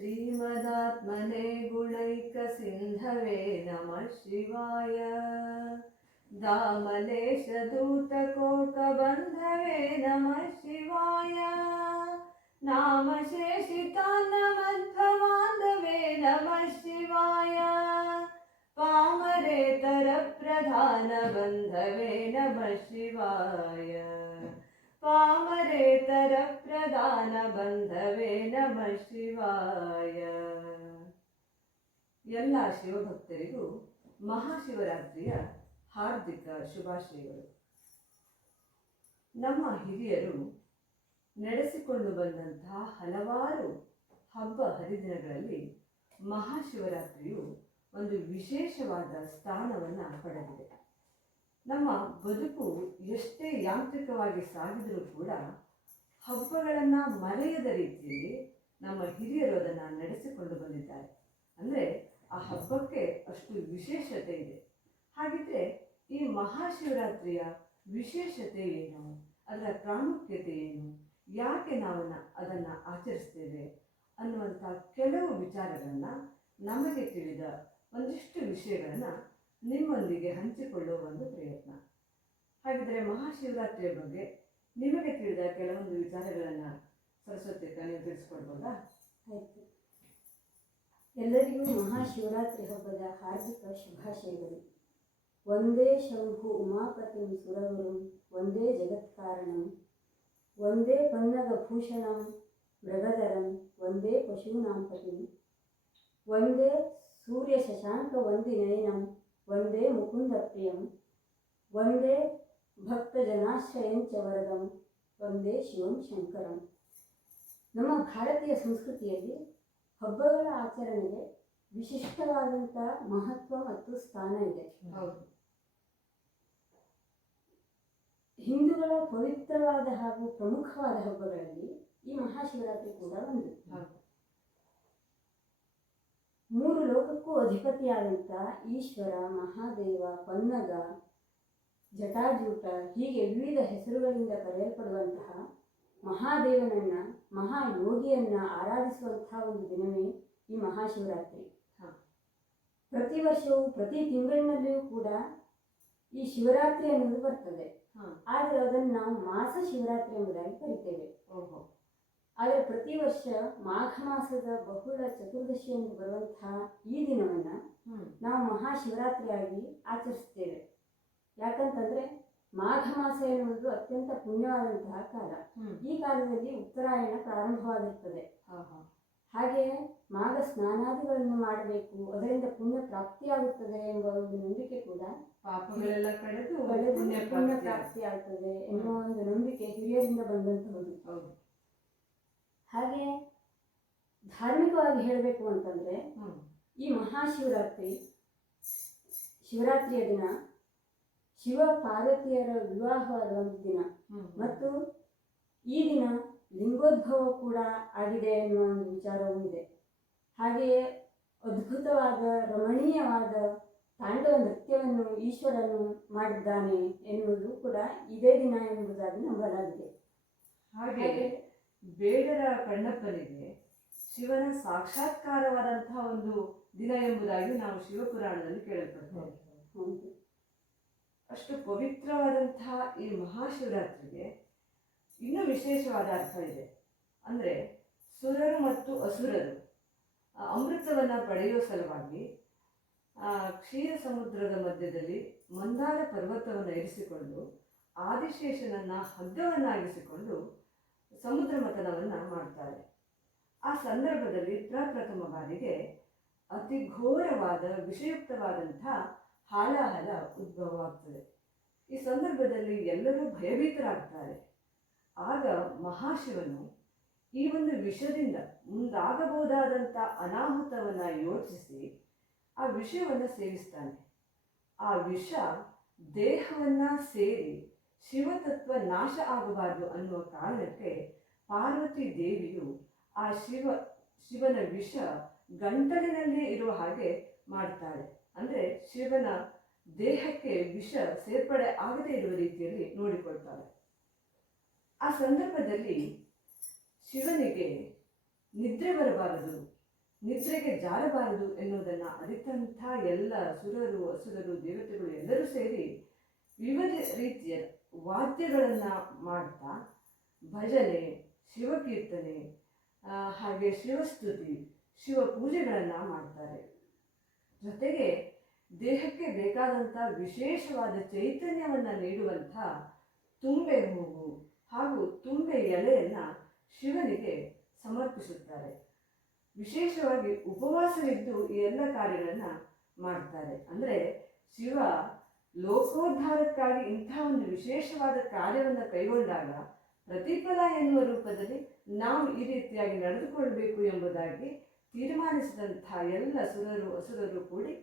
श्रीमदात्मने गुणैकसिन्धवे नमः शिवाय। दामलेशदूतकोकबन्धवे नमः शिवाय। नामशेषितान्नमध्वमान्धवे नमः शिवाय। पामरेतरप्रधानबन्धवे नमः शिवाय। ಪಾಮರೇತರಪ್ರಧಾನಬಂಧವೇ ನಮ ಶಿವಾಯ. ಎಲ್ಲ ಶಿವಭಕ್ತರಿಗೂ ಮಹಾಶಿವರಾತ್ರಿಯ ಹಾರ್ದಿಕ ಶುಭಾಶಯಗಳು. ನಮ್ಮ ಹಿರಿಯರು ನಡೆಸಿಕೊಂಡು ಬಂದಂತಹ ಹಲವಾರು ಹಬ್ಬ ಹರಿದಿನಗಳಲ್ಲಿ ಮಹಾಶಿವರಾತ್ರಿಯು ಒಂದು ವಿಶೇಷವಾದ ಸ್ಥಾನವನ್ನು ಪಡೆದಿದೆ. ನಮ್ಮ ಬದುಕು ಎಷ್ಟೇ ಯಾಂತ್ರಿಕವಾಗಿ ಸಾಗಿದರೂ ಕೂಡ ಹಬ್ಬಗಳನ್ನು ಮರೆಯದ ರೀತಿಯಲ್ಲಿ ನಮ್ಮ ಹಿರಿಯರು ಅದನ್ನು ನಡೆಸಿಕೊಂಡು ಬಂದಿದ್ದಾರೆ. ಅಂದರೆ ಆ ಹಬ್ಬಕ್ಕೆ ಅಷ್ಟು ವಿಶೇಷತೆ ಇದೆ. ಹಾಗಿದ್ರೆ ಈ ಮಹಾಶಿವರಾತ್ರಿಯ ವಿಶೇಷತೆ ಏನು? ಅದರ ಪ್ರಾಮುಖ್ಯತೆ ಏನು? ಯಾಕೆ ನಾವು ಅದನ್ನು ಆಚರಿಸ್ತೇವೆ ಅನ್ನುವಂಥ ಕೆಲವು ವಿಚಾರಗಳನ್ನು ನಮಗೆ ತಿಳಿದ ಒಂದಿಷ್ಟು ವಿಷಯಗಳನ್ನು ನಿಮ್ಮೊಂದಿಗೆ ಹಂಚಿಕೊಳ್ಳುವ ಒಂದು ಪ್ರಯತ್ನ. ಹಾಗಿದ್ರೆ ಮಹಾಶಿವರಾತ್ರಿಯ ಬಗ್ಗೆ ನಿಮಗೆ ತಿಳಿದ ಕೆಲವೊಂದು ವಿಚಾರಗಳನ್ನು ಸರಸ್ವತಿ ನೀವು ತಿಳಿಸ್ಕೊಡ್ಬೋದಾ? ಆಯ್ತು. ಎಲ್ಲರಿಗೂ ಮಹಾಶಿವರಾತ್ರಿ ಹಬ್ಬದ ಹಾರ್ದಿಕ ಶುಭಾಶಯಗಳು. ಒಂದೇ ಶಂಭು ಉಮಾಪತಿ ಸುರಗುರುಂ ಒಂದೇ ಜಗತ್ಕಾರಣಂ ಒಂದೇ ಪನ್ನಗಭೂಷಣಂ ಮೃಗಧರಂ, ಒಂದೇ ಪಶೂನಾಂ ಪತಿಂ ಒಂದೇ ಸೂರ್ಯ ಶಶಾಂಕ ವಂದಿನಯನಂ ಒಂದೇ ಮುಕುಂದ ಪ್ರಿಯಂ ಒಂದೇ ಭಕ್ತಜನಾಶ್ರಯಂಚ ವರದಂ ಒಂದೇ ಶಿವಂ ಶಂಕರಂ. ನಮ್ಮ ಭಾರತೀಯ ಸಂಸ್ಕೃತಿಯಲ್ಲಿ ಹಬ್ಬಗಳ ಆಚರಣೆಗೆ ವಿಶಿಷ್ಟವಾದಂಥ ಮಹತ್ವ ಮತ್ತು ಸ್ಥಾನ ಇದೆ. ಹೌದು. ಹಿಂದೂಗಳ ಪವಿತ್ರವಾದ ಹಾಗೂ ಪ್ರಮುಖವಾದ ಹಬ್ಬಗಳಲ್ಲಿ ಈ ಮಹಾಶಿವರಾತ್ರಿ ಕೂಡ ಒಂದು. ಹೌದು. ಮೂರು ಲೋಕಕ್ಕೂ ಅಧಿಪತಿಯಾದಂಥ ಈಶ್ವರ ಮಹಾದೇವ ಪನ್ನಗ ಜಟಾಜೂಟ ಹೀಗೆ ವಿವಿಧ ಹೆಸರುಗಳಿಂದ ಕರೆಯಲ್ಪಡುವಂತಹ ಮಹಾದೇವನನ್ನ ಮಹಾಯೋಗಿಯನ್ನ ಆರಾಧಿಸುವಂತಹ ಒಂದು ದಿನವೇ ಈ ಮಹಾಶಿವರಾತ್ರಿ. ಹಾ. ಪ್ರತಿ ವರ್ಷವೂ ಪ್ರತಿ ತಿಂಗಳಿನಲ್ಲಿಯೂ ಕೂಡ ಈ ಶಿವರಾತ್ರಿ ಅನ್ನೋದು ಬರ್ತದೆ. ಹಾಂ. ಆದರೆ ಅದನ್ನು ನಾವು ಮಾಸ ಶಿವರಾತ್ರಿ ಎಂಬುದಾಗಿ ಕರಿತೇವೆ. ಓಹೋ. ಆದರೆ ಪ್ರತಿ ವರ್ಷ ಮಾಘ ಮಾಸದ ಬಹುಳ ಚತುರ್ದಶಿಯಂದು ಬರುವಂತಹ ಈ ದಿನವನ್ನು ನಾವು ಮಹಾಶಿವರಾತ್ರಿಯಾಗಿ ಆಚರಿಸ್ತೇವೆ ಯಾಕಂತಂದ್ರೆ ಮಾಘ ಮಾಸ ಎನ್ನುವುದು ಅತ್ಯಂತ ಪುಣ್ಯವಾದಂತಹ ಕಾಲ. ಈ ಕಾಲದಲ್ಲಿ ಉತ್ತರಾಯಣ ಪ್ರಾರಂಭವಾಗಿರ್ತದೆ. ಹಾಗೆ ಹಾಗೆಯೇ ಮಾಘ ಸ್ನಾನಾದಿಗಳನ್ನು ಮಾಡಬೇಕು ಅದರಿಂದ ಪುಣ್ಯ ಪ್ರಾಪ್ತಿಯಾಗುತ್ತದೆ ಎಂಬ ಒಂದು ನಂಬಿಕೆ ಕೂಡ ಪಾಪಗಳೆಲ್ಲ ಕಳೆದು ಪುಣ್ಯ ಪ್ರಾಪ್ತಿಯಾಗುತ್ತದೆ ಎನ್ನುವ ಒಂದು ನಂಬಿಕೆ ಹಿರಿಯರಿಂದ ಬಂದಂತಹದ್ದು ಹೌದು. ಹಾಗೆ ಧಾರ್ಮಿಕವಾಗಿ ಹೇಳಬೇಕು ಅಂತಂದ್ರೆ ಈ ಮಹಾಶಿವರಾತ್ರಿ ಶಿವರಾತ್ರಿಯ ದಿನ ಶಿವ ಪಾರ್ವತಿಯರ ವಿವಾಹವಾದ ಒಂದು ದಿನ. ಮತ್ತು ಈ ದಿನ ಲಿಂಗೋದ್ಭವ ಕೂಡ ಆಗಿದೆ ಎನ್ನುವ ಒಂದು ವಿಚಾರವೂ ಇದೆ. ಹಾಗೆಯೇ ಅದ್ಭುತವಾದ ರಮಣೀಯವಾದ ತಾಂಡವ ನೃತ್ಯವನ್ನು ಈಶ್ವರನು ಮಾಡಿದ್ದಾನೆ ಎನ್ನುವುದು ಕೂಡ ಇದೇ ದಿನ ಎಂಬುದಾಗಿ ನಂಬಲಾಗಿದೆ. ಹಾಗೆ ಹಾಗೆ ಬೇಡರ ಕಣ್ಣಪ್ಪನಿಗೆ ಶಿವನ ಸಾಕ್ಷಾತ್ಕಾರವಾದಂತಹ ಒಂದು ದಿನ ಎಂಬುದಾಗಿ ನಾವು ಶಿವಪುರಾಣದಲ್ಲಿ ಕೇಳಲ್ಪಡ್ತೇವೆ. ಅಷ್ಟು ಪವಿತ್ರವಾದಂತಹ ಈ ಮಹಾಶಿವರಾತ್ರಿಗೆ ಇನ್ನೂ ವಿಶೇಷವಾದ ಅರ್ಥ ಇದೆ ಅಂದರೆ ಸುರರು ಮತ್ತು ಅಸುರರು ಅಮೃತವನ್ನು ಪಡೆಯುವ ಸಲುವಾಗಿ ಆ ಕ್ಷೀರ ಸಮುದ್ರದ ಮಧ್ಯದಲ್ಲಿ ಮಂದಾರ ಪರ್ವತವನ್ನು ಇರಿಸಿಕೊಂಡು ಆದಿಶೇಷನನ್ನ ಹಗ್ಗವನ್ನಾಗಿಸಿಕೊಂಡು ಸಮುದ್ರ ಮಥನವನ್ನು ಮಾಡ್ತಾರೆ. ಆ ಸಂದರ್ಭದಲ್ಲಿ ಪ್ರಪ್ರಥಮ ಬಾರಿಗೆ ಅತಿ ಘೋರವಾದ, ವಿಷಯುಕ್ತವಾದಂಥ ಹಾಲಾಹಲ ಉದ್ಭವವಾಗ್ತದೆ. ಈ ಸಂದರ್ಭದಲ್ಲಿ ಎಲ್ಲರೂ ಭಯಭೀತರಾಗ್ತಾರೆ. ಆಗ ಮಹಾಶಿವನು ಈ ಒಂದು ವಿಷದಿಂದ ಮುಂದಾಗಬಹುದಾದಂಥ ಅನಾಹುತವನ್ನು ಯೋಚಿಸಿ ಆ ವಿಷಯವನ್ನು ಸೇವಿಸ್ತಾನೆ. ಆ ವಿಷ ದೇಹವನ್ನ ಸೇರಿ ಶಿವತತ್ವ ನಾಶ ಆಗಬಾರದು ಅನ್ನುವ ಕಾರಣಕ್ಕೆ ಪಾರ್ವತಿ ದೇವಿಯು ಆ ಶಿವ, ಶಿವನ ವಿಷ ಗಂಟಲಿನಲ್ಲಿ ಇರುವ ಹಾಗೆ ಮಾಡ್ತಾಳೆ. ಅಂದರೆ ಶಿವನ ದೇಹಕ್ಕೆ ವಿಷ ಸೇರ್ಪಡೆ ಆಗದೇ ಇರುವ ರೀತಿಯಲ್ಲಿ ನೋಡಿಕೊಳ್ತಾಳೆ. ಆ ಸಂದರ್ಭದಲ್ಲಿ ಶಿವನಿಗೆ ನಿದ್ರೆ ಬರಬಾರದು, ನಿದ್ರೆಗೆ ಜಾರಬಾರದು ಎನ್ನುವುದನ್ನು ಅರಿತಂಥ ಎಲ್ಲ ಸುರರು, ಅಸುರರು, ದೇವತೆಗಳು ಎಲ್ಲರೂ ಸೇರಿ ವಿವಿಧ ರೀತಿಯ ವಾದ್ಯಗಳನ್ನು ಮಾಡ್ತಾ ಭಜನೆ, ಶಿವಕೀರ್ತನೆ ಹಾಗೆ ಶಿವಸ್ತುತಿ ಶಿವ ಪೂಜೆಗಳನ್ನು ಮಾಡ್ತಾರೆ. ಜೊತೆಗೆ ದೇಹಕ್ಕೆ ಬೇಕಾದಂಥ ವಿಶೇಷವಾದ ಚೈತನ್ಯವನ್ನು ನೀಡುವಂಥ ತುಂಬೆ ಹೂವು ಹಾಗೂ ತುಂಬೆ ಎಲೆಯನ್ನು ಶಿವನಿಗೆ ಸಮರ್ಪಿಸುತ್ತಾರೆ. ವಿಶೇಷವಾಗಿ ಉಪವಾಸವಿದ್ದು ಈ ಎಲ್ಲ ಕಾರ್ಯಗಳನ್ನು ಮಾಡ್ತಾರೆ. ಅಂದರೆ ಶಿವ ಲೋಕೋದ್ಧಾರಕ್ಕಾಗಿ ಇಂಥ ಒಂದು ವಿಶೇಷವಾದ ಕಾರ್ಯವನ್ನು ಕೈಗೊಂಡಾಗ ಪ್ರತಿಫಲ ಎನ್ನುವ ರೂಪದಲ್ಲಿ ನಾವು ಈ ರೀತಿಯಾಗಿ ನಡೆದುಕೊಳ್ಬೇಕು ಎಂಬುದಾಗಿ ತೀರ್ಮಾನಿಸಿದಂಥ ಎಲ್ಲ ಸುರರು ಅಸುರರು ಕೂಡಿ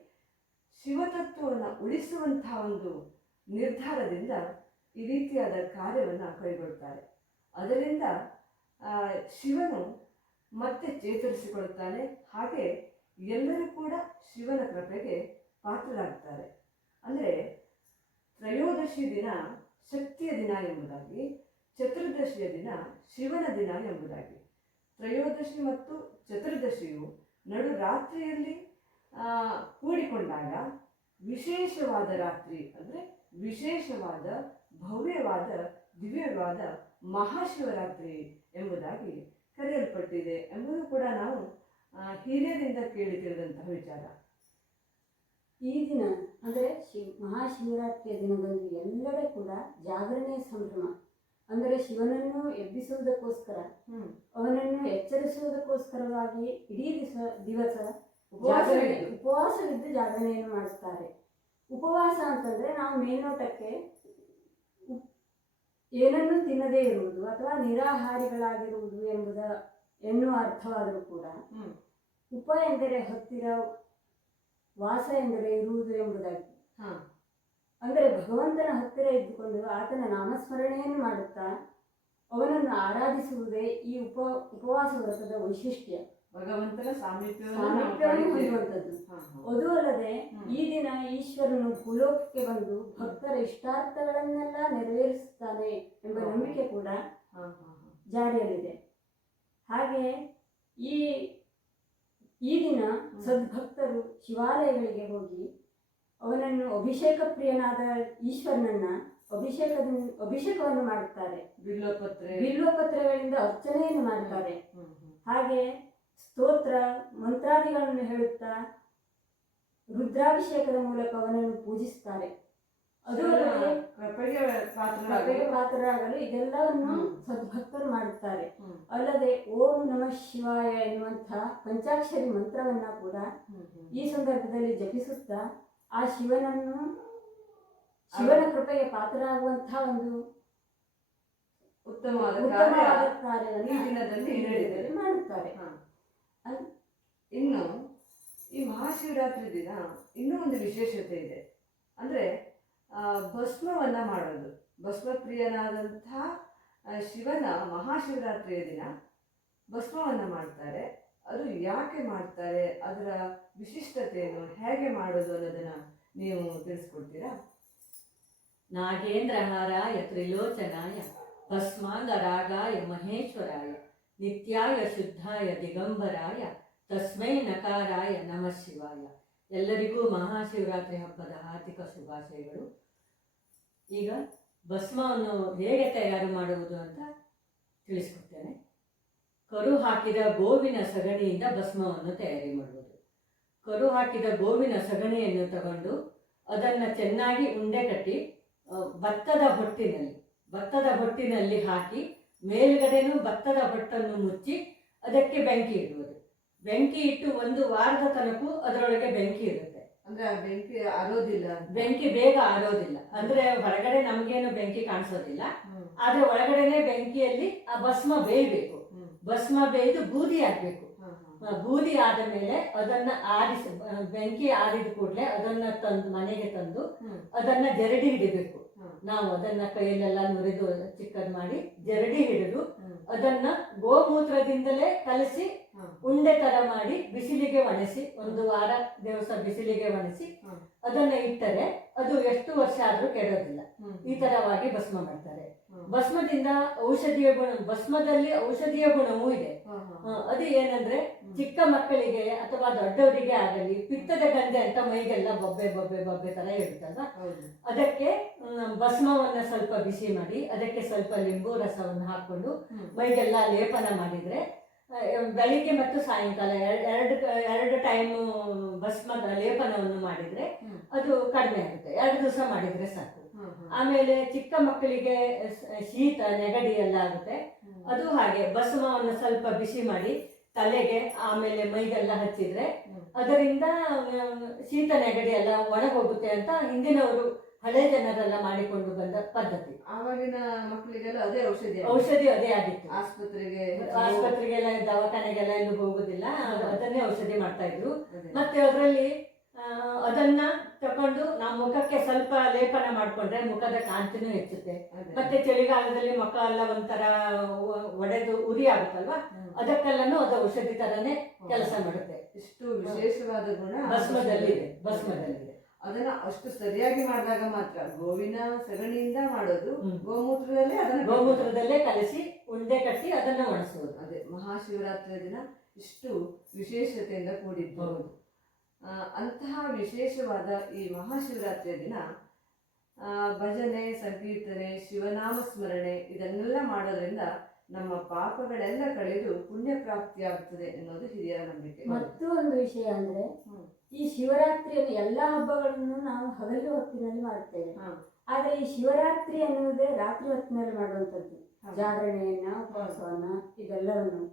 ಶಿವತತ್ವವನ್ನು ಉಳಿಸುವಂತಹ ಒಂದು ನಿರ್ಧಾರದಿಂದ ಈ ರೀತಿಯಾದ ಕಾರ್ಯವನ್ನು ಕೈಗೊಳ್ತಾರೆ. ಅದರಿಂದ ಶಿವನು ಮತ್ತೆ ಚೇತರಿಸಿಕೊಳ್ಳುತ್ತಾನೆ. ಹಾಗೆ ಎಲ್ಲರೂ ಕೂಡ ಶಿವನ ಕೃಪೆಗೆ ಪಾತ್ರರಾಗ್ತಾರೆ. ಅಂದರೆ ತ್ರಯೋದಶಿ ದಿನ ಶಕ್ತಿಯ ದಿನ ಎಂಬುದಾಗಿ, ಚತುರ್ದಶಿಯ ದಿನ ಶಿವನ ದಿನ ಎಂಬುದಾಗಿ. ತ್ರಯೋದಶಿ ಮತ್ತು ಚತುರ್ದಶಿಯು ನಡು ರಾತ್ರಿಯಲ್ಲಿ ಕೂಡಿಕೊಂಡಾಗ ವಿಶೇಷವಾದ ರಾತ್ರಿ ಅಂದರೆ ವಿಶೇಷವಾದ, ಭವ್ಯವಾದ, ದಿವ್ಯವಾದ ಮಹಾಶಿವರಾತ್ರಿ ಎಂಬುದಾಗಿ ಕರೆಯಲ್ಪಟ್ಟಿದೆ ಎಂಬುದು ಕೂಡ ನಾವು ಹಿರಿಯರಿಂದ ಕೇಳಿ ತಿಳಿದಂತಹ ವಿಚಾರ. ಈ ದಿನ ಅಂದರೆ ಶಿವ ಮಹಾಶಿವರಾತ್ರಿಯ ದಿನದಂದು ಎಲ್ಲೆಡೆ ಕೂಡ ಜಾಗರಣೆ ಸಂಭ್ರಮ. ಅಂದರೆ ಶಿವನನ್ನು ಎಬ್ಬಿಸುವುದಕ್ಕೋಸ್ಕರ ಅವನನ್ನು ಎಚ್ಚರಿಸುವುದಕ್ಕೋಸ್ಕರವಾಗಿ ಇಡೀ ದಿವಸ ದಿವಸ. ಜಾಗರಣೆ ಉಪವಾಸವಿದ್ದು ಜಾಗರಣೆಯನ್ನು ಮಾಡುತ್ತಾರೆ ಉಪವಾಸ ಅಂತಂದ್ರೆ ನಾವು ಮೇಲ್ನೋಟಕ್ಕೆ ಏನನ್ನೂ ತಿನ್ನದೇ ಇರುವುದು ಅಥವಾ ನಿರಾಹಾರಿಗಳಾಗಿರುವುದು ಎಂಬುದ ಎನ್ನುವ ಅರ್ಥವಾದರೂ ಕೂಡ ಉಪ ಎಂದರೆ ಹತ್ತಿರ ವಾಸ ಎಂದರೆ ಇರುವುದು ಎಂಬುದಾಗಿ. ಹಾ. ಅಂದರೆ ಭಗವಂತನ ಹತ್ತಿರ ಇದ್ದುಕೊಂಡು ಆತನ ನಾಮಸ್ಮರಣೆಯನ್ನು ಮಾಡುತ್ತಾ ಅವನನ್ನು ಆರಾಧಿಸುವುದೇ ಈ ಉಪ ಉಪವಾಸ ವ್ರತದ ವೈಶಿಷ್ಟ್ಯ. ಭಗವಂತನ ಸಾಮೀಪ್ಯವನ್ನು. ಹೊಂದುವಂಥದ್ದು. ಅದು ಅಲ್ಲದೆ ಈ ದಿನ ಈಶ್ವರನು ಭೂಲೋಕಕ್ಕೆ ಬಂದು ಭಕ್ತರ ಇಷ್ಟಾರ್ಥಗಳನ್ನೆಲ್ಲ ನೆರವೇರಿಸುತ್ತಾನೆ ಎಂಬ ನಂಬಿಕೆ ಕೂಡ. ಜಾರಿಯಲ್ಲಿದೆ. ಹಾಗೆ ಈ ಈ ದಿನ ಸದ್ಭಕ್ತರು ಶಿವಾಲಯಗಳಿಗೆ ಹೋಗಿ ಅವನನ್ನು ಅಭಿಷೇಕ ಪ್ರಿಯನಾದ ಈಶ್ವರನನ್ನ ಅಭಿಷೇಕದ ಅಭಿಷೇಕವನ್ನು ಮಾಡುತ್ತಾರೆ. ಬಿಲ್ವಪತ್ರೆಗಳಿಂದ ಅರ್ಚನೆಯನ್ನು ಮಾಡುತ್ತಾರೆ. ಹಾಗೆ ಸ್ತೋತ್ರ ಮಂತ್ರಾದಿಗಳನ್ನು ಹೇಳುತ್ತಾ ರುದ್ರಾಭಿಷೇಕದ ಮೂಲಕ ಅವನನ್ನು ಪೂಜಿಸುತ್ತಾರೆ ಪಾತ್ರರಾಗಲು ಇದೆಲ್ಲವನ್ನು. ಸದ್ಭಕ್ತರು ಮಾಡುತ್ತಾರೆ ಅಲ್ಲದೆ ಓಂ ನಮಃ ಶಿವಾಯ ಎನ್ನುವಂತಹ ಪಂಚಾಕ್ಷರಿ ಮಂತ್ರವನ್ನ ಕೂಡ. ಈ ಸಂದರ್ಭದಲ್ಲಿ ಜಪಿಸುತ್ತಾ ಆ ಶಿವನನ್ನು ಶಿವನ ಕೃಪೆಗೆ ಪಾತ್ರರಾಗುವಂತಹ ಒಂದು ಉತ್ತಮವಾದ ಕಾರ್ಯ ಕಾರ್ಯವನ್ನು ಈ ದಿನದಲ್ಲಿ ಮಾಡುತ್ತಾರೆ. ಇನ್ನು ಈ ಮಹಾಶಿವರಾತ್ರಿ ದಿನ ಇನ್ನೂ ಒಂದು ವಿಶೇಷತೆ ಇದೆ ಅಂದ್ರೆ ಭಸ್ಮವನ್ನ ಮಾಡೋದು. ಭಸ್ಮಪ್ರಿಯನಾದಂತಹ ಶಿವನ ಮಹಾಶಿವರಾತ್ರಿಯ ದಿನ ಭಸ್ಮವನ್ನು ಮಾಡ್ತಾರೆ. ಅದು ಯಾಕೆ ಮಾಡ್ತಾರೆ? ಅದರ ವಿಶಿಷ್ಟತೆಯನ್ನು ಹೇಗೆ ಮಾಡೋದು ಅನ್ನೋದನ್ನು ನೀವು ತಿಳಿಸ್ಕೊಡ್ತೀರಾ? ನಾಗೇಂದ್ರಹಾರಾಯ ತ್ರಿಲೋಚನಾಯ ಭಸ್ಮಾಂಗರಾಗಾಯ ಮಹೇಶ್ವರಾಯ, ನಿತ್ಯಾಯ ಶುದ್ಧಾಯ ದಿಗಂಬರಾಯ, ತಸ್ಮೈ ನಕಾರಾಯ ನಮಃ ಶಿವಾಯ. ಎಲ್ಲರಿಗೂ ಮಹಾಶಿವರಾತ್ರಿ ಹಬ್ಬದ ಹಾರ್ದಿಕ ಶುಭಾಶಯಗಳು. ಈಗ ಭಸ್ಮವನ್ನು ಹೇಗೆ ತಯಾರು ಮಾಡುವುದು ಅಂತ ತಿಳಿಸ್ಕೊಡ್ತೇನೆ. ಕರು ಹಾಕಿದ ಗೋವಿನ ಸಗಣಿಯಿಂದ ಭಸ್ಮವನ್ನು ತಯಾರಿ ಮಾಡುವುದು. ಕರು ಹಾಕಿದ ಗೋವಿನ ಸಗಣಿಯನ್ನು ತಗೊಂಡು ಅದನ್ನು ಚೆನ್ನಾಗಿ ಉಂಡೆ ಕಟ್ಟಿ ಭತ್ತದ ಹೊಟ್ಟಿನಲ್ಲಿ ಭತ್ತದ ಹೊಟ್ಟಿನಲ್ಲಿ ಹಾಕಿ ಮೇಲ್ಗಡೆನೂ ಭತ್ತದ ಹೊಟ್ಟನ್ನು ಮುಚ್ಚಿ ಅದಕ್ಕೆ ಬೆಂಕಿ ಇಡುವುದು. ಬೆಂಕಿ ಇಟ್ಟು ಒಂದು ವಾರದ ತನಕ ಅದರೊಳಗೆ ಬೆಂಕಿ ಇರುತ್ತೆ. ಅಂದ್ರೆ ಬೆಂಕಿ ಆರೋದಿಲ್ಲ ಬೆಂಕಿ ಬೇಗ ಆರೋದಿಲ್ಲ. ಅಂದ್ರೆ ಹೊರಗಡೆ ನಮ್ಗೇನು ಬೆಂಕಿ ಕಾಣಿಸೋದಿಲ್ಲ. ಆದ್ರೆ ಒಳಗಡೆನೆ ಬೆಂಕಿಯಲ್ಲಿ ಆ ಭಸ್ಮ ಬೇಯಬೇಕು. ಭಸ್ಮ ಬೇಯ್ದು ಬೂದಿ ಆಗ್ಬೇಕು. ಹಾ, ಹಾ. ಆ, ಬೂದಿ ಆದ ಮೇಲೆ ಅದನ್ನ ಆರಿಸಿ ಬೆಂಕಿ ಆರಿದ ಕೂಡಲೇ ಅದನ್ನ ತಂದು ಮನೆಗೆ ತಂದು ಅದನ್ನ ಜರಡಿ ಹಿಡಿಬೇಕು. ನಾವು ಅದನ್ನ ಕೈಯಲ್ಲೆಲ್ಲ ನುರಿದು ಚಿಕ್ಕದ್ ಮಾಡಿ ಜರಡಿ ಹಿಡಿದು ಅದನ್ನ ಗೋಮೂತ್ರದಿಂದಲೇ ಕಲಸಿ. ಉಂಡೆ ತರ ಮಾಡಿ ಬಿಸಿಲಿಗೆ ಒಣಸಿ ಒಂದು ವಾರ ದಿವಸ ಬಿಸಿಲಿಗೆ ಒಣಸಿ ಅದನ್ನ ಇಟ್ಟರೆ ಅದು ಎಷ್ಟು ವರ್ಷ ಆದ್ರೂ ಕೆಡೋದಿಲ್ಲ ಈ ತರವಾಗಿ ಭಸ್ಮ ಮಾಡ್ತಾರೆ. ಭಸ್ಮದಿಂದ ಔಷಧೀಯ ಗುಣ ಭಸ್ಮದಲ್ಲಿ ಔಷಧೀಯ ಗುಣವೂ ಇದೆ ಅದು ಏನಂದ್ರೆ. ಚಿಕ್ಕ ಮಕ್ಕಳಿಗೆ ಅಥವಾ ದೊಡ್ಡವರಿಗೆ ಆಗಲಿ ಪಿತ್ತದ ಗಂಧೆ ಅಂತ ಮೈಗೆಲ್ಲ ಬೊಬ್ಬೆ ಬೊಬ್ಬೆ ಬೊಬ್ಬೆ ತರ ಇರುತ್ತಲ್ವಾ? ಅದಕ್ಕೆ ಭಸ್ಮವನ್ನ ಸ್ವಲ್ಪ ಬಿಸಿ ಮಾಡಿ ಅದಕ್ಕೆ ಸ್ವಲ್ಪ ಲಿಂಬು ರಸವನ್ನು ಹಾಕೊಂಡು ಮೈಗೆಲ್ಲ ಲೇಪನ ಮಾಡಿದ್ರೆ ಬೆಳಿಗ್ಗೆ ಮತ್ತು ಸಾಯಂಕಾಲ ಎರ- ಎರಡು ಎರಡು ಟೈಮು ಭಸ್ಮದ ಲೇಪನವನ್ನು ಮಾಡಿದ್ರೆ ಅದು ಕಡಿಮೆ ಆಗುತ್ತೆ. ಎರಡು ದಿವಸ ಮಾಡಿದ್ರೆ ಸಾಕು. ಆಮೇಲೆ ಚಿಕ್ಕ ಮಕ್ಕಳಿಗೆ ಶೀತ ನೆಗಡಿ ಎಲ್ಲ ಆಗುತ್ತೆ. ಅದು ಹಾಗೆ ಭಸ್ಮವನ್ನು ಸ್ವಲ್ಪ ಬಿಸಿ ಮಾಡಿ ತಲೆಗೆ ಆಮೇಲೆ ಮೈಗೆಲ್ಲ ಹಚ್ಚಿದ್ರೆ ಅದರಿಂದ ಶೀತ ನೆಗಡಿ ಎಲ್ಲ ಒಣಗೋಗುತ್ತೆ ಅಂತ ಹಿಂದಿನವರು ಹಳೆ ಜನರೆಲ್ಲ ಮಾಡಿಕೊಂಡು ಬಂದ ಪದ್ಧತಿ. ಆವಾಗಿನ ಮಕ್ಕಳಿಗೆಲ್ಲ ಅದೇ ಔಷಧಿ ಔಷಧಿ ಅದೇ ಆಗಿತ್ತು. ಆಸ್ಪತ್ರೆಗೆ ಆಸ್ಪತ್ರೆಗೆಲ್ಲ ದವಾಖಾನೆಗೆಲ್ಲ ಎಲ್ಲೂ ಹೋಗುದಿಲ್ಲ ಅದನ್ನೇ ಔಷಧಿ ಮಾಡ್ತಾ ಇದ್ರು. ಮತ್ತೆ ಅದರಲ್ಲಿ ಅದನ್ನ ತಕೊಂಡು ನಾವು ಮುಖಕ್ಕೆ ಸ್ವಲ್ಪ ಲೇಪನ ಮಾಡಿಕೊಂಡ್ರೆ ಮುಖದ ಕಾಂತಿನೂ ಹೆಚ್ಚುತ್ತೆ. ಮತ್ತೆ ಚಳಿಗಾಲದಲ್ಲಿ ಮುಖ ಎಲ್ಲ ಒಂಥರ ಒಡೆದು ಉರಿ ಆಗುತ್ತಲ್ವಾ. ಅದಕ್ಕೆಲ್ಲನೂ ಅದು ಔಷಧಿ ತರನೇ ಕೆಲಸ ಮಾಡುತ್ತೆ. ಇಷ್ಟು ವಿಶೇಷವಾದ ಗುಣ ಭಸ್ಮದಲ್ಲಿ ಇದೆ ಭಸ್ಮದಲ್ಲಿದೆ. ಅದನ್ನ ಅಷ್ಟು ಸರಿಯಾಗಿ ಮಾಡಿದಾಗ ಮಾತ್ರ ಗೋವಿನ ಸಗಣಿಯಿಂದ ಮಾಡೋದು ಗೋಮೂತ್ರದಲ್ಲೇ ಅದನ್ನ ಗೋಮೂತ್ರದಲ್ಲೇ ಕಲಸಿ ಉಂಡೆ ಕಟ್ಟಿ ಅದನ್ನ ಒಣಸುವುದು ಅದೇ ಮಹಾಶಿವರಾತ್ರಿಯ ದಿನ ಇಷ್ಟು ವಿಶೇಷತೆಯಿಂದ ಕೂಡಿದ್ದು. ಅಂತಹ ವಿಶೇಷವಾದ ಈ ಮಹಾಶಿವರಾತ್ರಿಯ ದಿನ ಭಜನೆ ಸಂಕೀರ್ತನೆ ಶಿವನಾಮ ಸ್ಮರಣೆ ಇದನ್ನೆಲ್ಲ ಮಾಡೋದ್ರಿಂದ ನಮ್ಮ ಪಾಪಗಳೆಲ್ಲ ಕಳೆದು ಪುಣ್ಯ ಪ್ರಾಪ್ತಿಯಾಗುತ್ತದೆ ಅನ್ನೋದು ಹಿರಿಯರ ನಂಬಿಕೆ. ಮತ್ತು ಒಂದು ವಿಷಯ ಅಂದ್ರೆ ಈ ಶಿವರಾತ್ರಿಯಲ್ಲಿ ಎಲ್ಲಾ ಹಬ್ಬಗಳನ್ನು ನಾವು ಹಗಲು ಹೊತ್ತಿನಲ್ಲಿ ಮಾಡ್ತೇವೆ. ಆದರೆ ಈ ಶಿವರಾತ್ರಿ ಅನ್ನೋದೇ ರಾತ್ರಿ ಹೊತ್ತಿನಲ್ಲಿ ಮಾಡುವಂಥದ್ದು. ಜಾಗರಣೆಯನ್ನ ಉಪವಾಸವನ್ನ ಇದೆಲ್ಲವನ್ನು.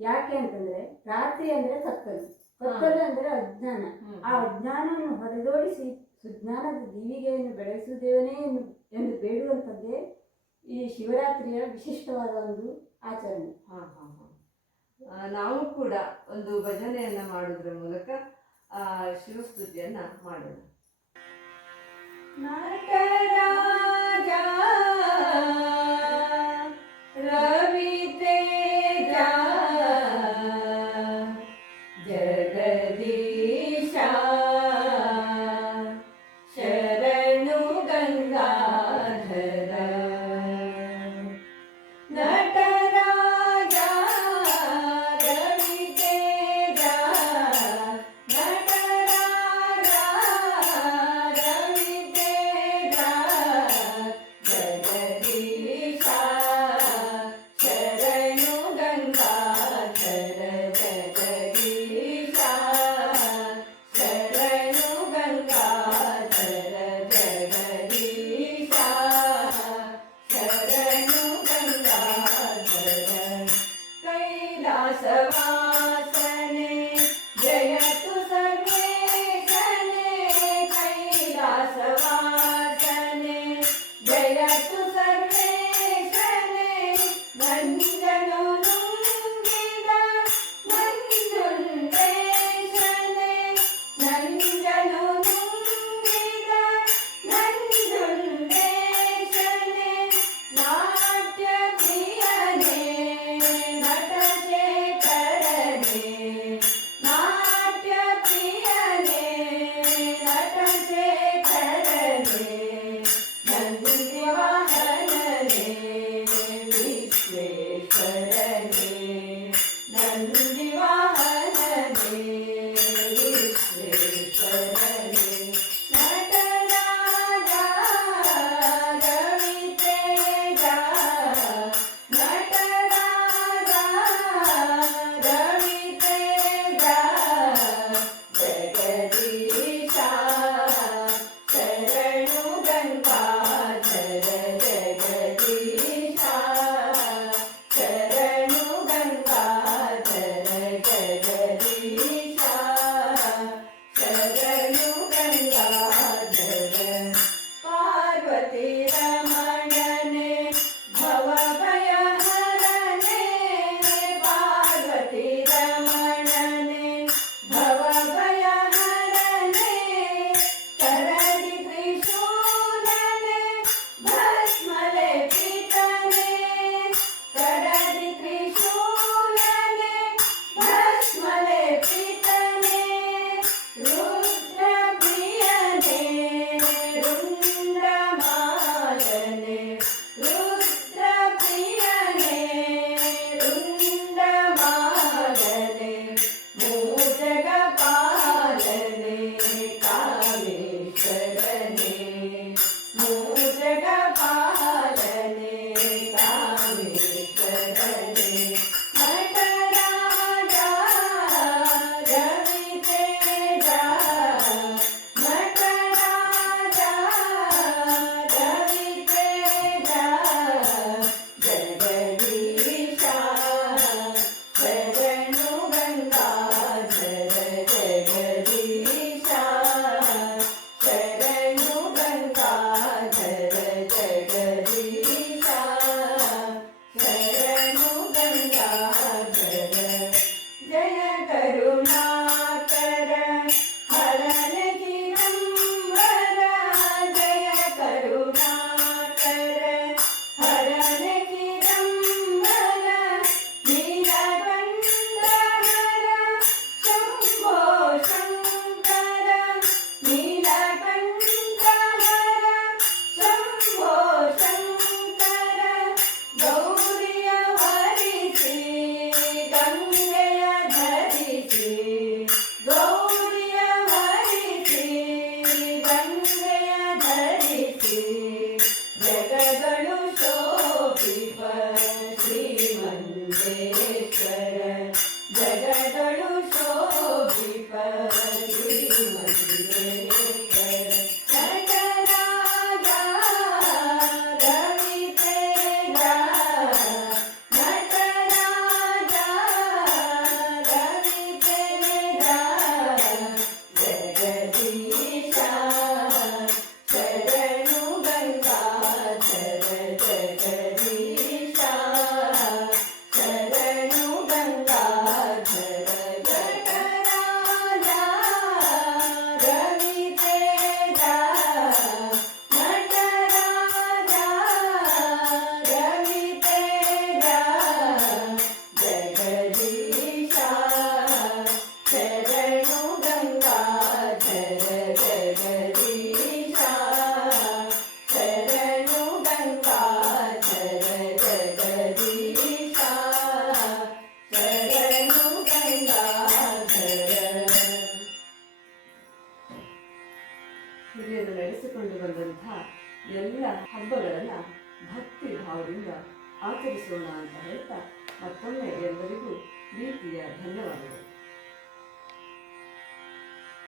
ಯಾಕೆ ಅಂತಂದ್ರೆ ರಾತ್ರಿ ಅಂದ್ರೆ ಕತ್ತಲು ಕತ್ತಲು ಅಂದ್ರೆ ಅಜ್ಞಾನ. ಆ ಅಜ್ಞಾನವನ್ನು ಹೊರದೋಡಿಸಿ ಸುಜ್ಞಾನದ ದೀವಿಗೆಯನ್ನು ಬೆಳೆಸುವುದೇವನೇ ಎಂದು ಎಂದು ಬೇಡುವಂಥದ್ದೇ ಈ ಶಿವರಾತ್ರಿಯ ವಿಶಿಷ್ಟವಾದ ಒಂದು ಆಚರಣೆ. ಹಾಂ ಹಾಂ ಹಾಂ. ನಾವು ಕೂಡ ಒಂದು ಭಜನೆಯನ್ನು ಮಾಡುವುದರ ಮೂಲಕ ಆ ಶಿವಸ್ತುತಿಯನ್ನ ಮಾಡೋಣ.